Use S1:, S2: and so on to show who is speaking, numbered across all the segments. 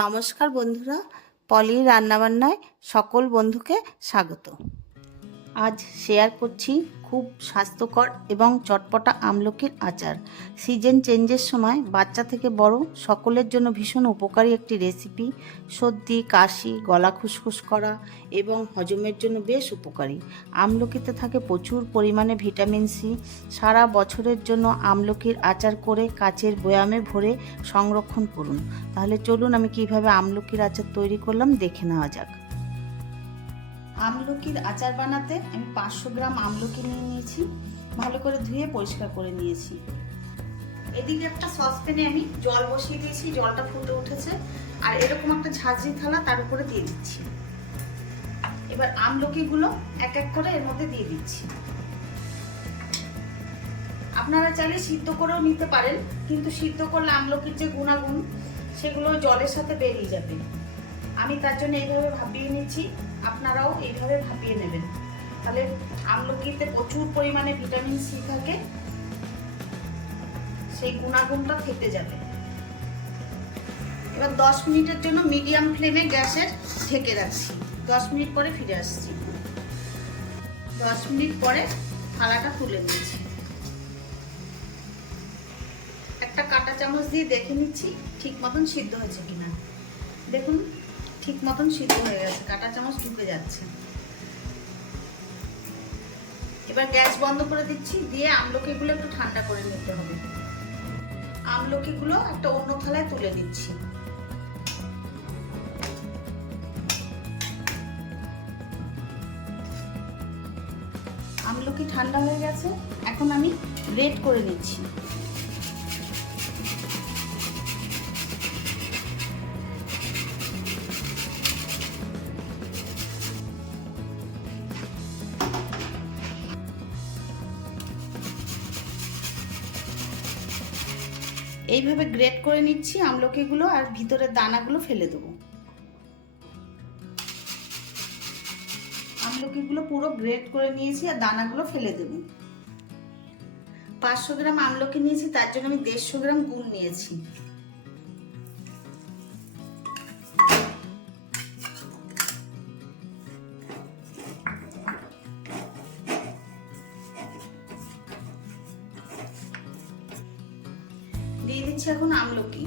S1: নমস্কার বন্ধুরা পলি রান্নাবান্নায় সকল বন্ধুকে স্বাগত। আজ শেয়ার করছি খুব স্বাস্থ্যকর এবং চটপটা আমলকির আচার। সিজন চেঞ্জের সময় বাচ্চা থেকে বড় সকলের জন্য ভীষণ উপকারী একটি রেসিপি। সর্দি, কাশি, গলা খুসখুস করা এবং হজমের জন্য বেশ উপকারী। আমলকিতে থাকে প্রচুর পরিমাণে ভিটামিন সি। সারা বছরের জন্য আমলকির আচার করে কাচের বয়ামে ভরে সংরক্ষণ করুন। তাহলে চলুন আমি কীভাবে আমলকির আচার তৈরি করলাম দেখে নেওয়া যাক। আমলকির আচার বানাতে আমি পাঁচশো গ্রাম আমলকি নিয়ে নিয়েছি। ভালো করে ধুয়ে পরিষ্কার করে নিয়েছি। এদিকে একটা সসপ্যানে আমি জল বসিয়ে দিয়েছি, জলটা ফুটে উঠেছে। আর এরকম একটা ঝাঁঝরি থালা তার উপরে দিয়ে দিচ্ছি। এবার আমলকিগুলো এক এক করে এর মধ্যে দিয়ে দিচ্ছি। আপনারা চাইলে সিদ্ধ করেও নিতে পারেন, কিন্তু সিদ্ধ করলে আমলকির যে গুণাগুণ, সেগুলো জলের সাথে বেরিয়ে যাবে। আমি তার জন্য এইভাবে ভাবিয়ে নিচ্ছি। আপনারাও এইভাবে ভাপিয়ে নেবেন। তাহলে আমলকিতে প্রচুর পরিমাণে ভিটামিন সি থাকে, সেই গুণাগুণটা থেকে যাবে। এবার দশ মিনিটের জন্য মিডিয়াম ফ্লেমে গ্যাসের ঢেকে রাখছি। দশ মিনিট পরে ফিরে আসছি। দশ মিনিট পরে থালাটা তুলে নিয়েছি। একটা কাঁটা চামচ দিয়ে দেখে নিচ্ছি ঠিক মতন সিদ্ধ হয়েছে কিনা। দেখুন ঠিক মতন সিদ্ধ হয়ে গেছে, কাঁটা চামচ ঢুকে যাচ্ছে। এবার গ্যাস বন্ধ করে দিচ্ছি, দিয়ে আমলকিগুলো একটু ঠান্ডা করে নিতে হবে। আমলকিগুলো একটা অন্য থালায় তুলে দিচ্ছি। আমলকি ঠান্ডা হয়ে গেছে, এখন আমি গ্রেট করে নিচ্ছি। এইভাবে গ্রেট করে নিচ্ছি, আমলকিগুলো আর ভিতরের দানাগুলো ফেলে দেবো। আমলকিগুলো পুরো গ্রেট করে নিয়েছি আর দানাগুলো ফেলে দেবো। পাঁচশো গ্রাম আমলকি নিয়েছি, তার জন্য আমি দেড়শো গ্রাম গুড় নিয়েছি। দিয়ে দিচ্ছি এখন আমলকি।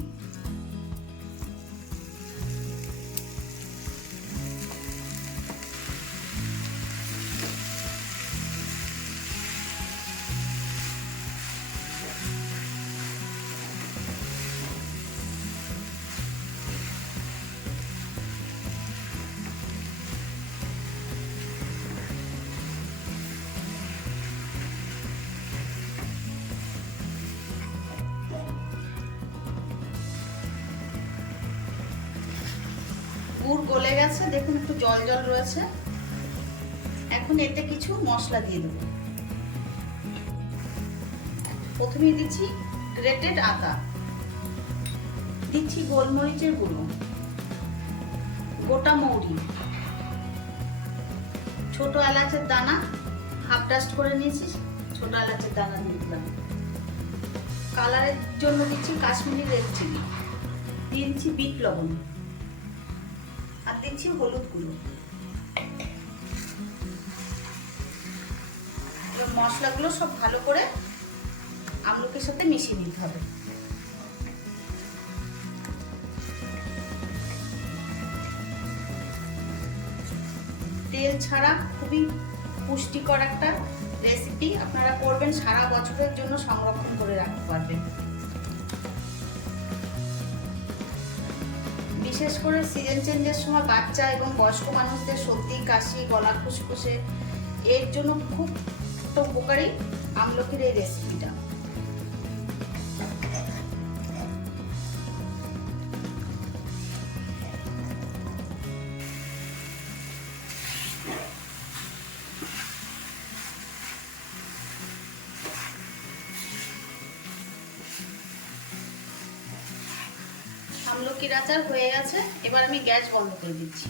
S1: গুড় গলে গেছে। দেখুন, একটু জল জল রয়েছে। এখন এতে কিছু মশলা দিয়ে দেবো। প্রথমে দিচ্ছি গ্রেটেড আদা দিচ্ছি গোলমরিচের গুঁড়ো। গোটা মৌরি। ছোট এলাচের দানা হাফ ডাস্ট করে নিয়েছি। ছোট এলাচের দানা দিয়ে দিলাম। কালারের জন্য দিচ্ছি কাশ্মীরি রেড চিলি দিয়ে দিচ্ছি বিট লবণ। দিচ্ছি হলুদ গুঁড়ো। এবার মশলাগুলো সব ভালো করে আমলকির সাথে মিশিয়ে নিতে হবে। তেল ছাড়া খুবই পুষ্টিকর একটা রেসিপি আপনারা করবেন সারা বছরের জন্য সংরক্ষণ করে রাখতে পারবেন। বিশেষ করে সিজন চেঞ্জের সময় বাচ্চা এবং বয়স্ক মানুষদের সর্দি, কাশি, গলা খুশখুশে এর জন্য খুব উপকারী আমলকির এই রেসিপিটা আমলকির আচার হয়ে গেছে এবার আমি গ্যাস বন্ধ করে দিচ্ছি।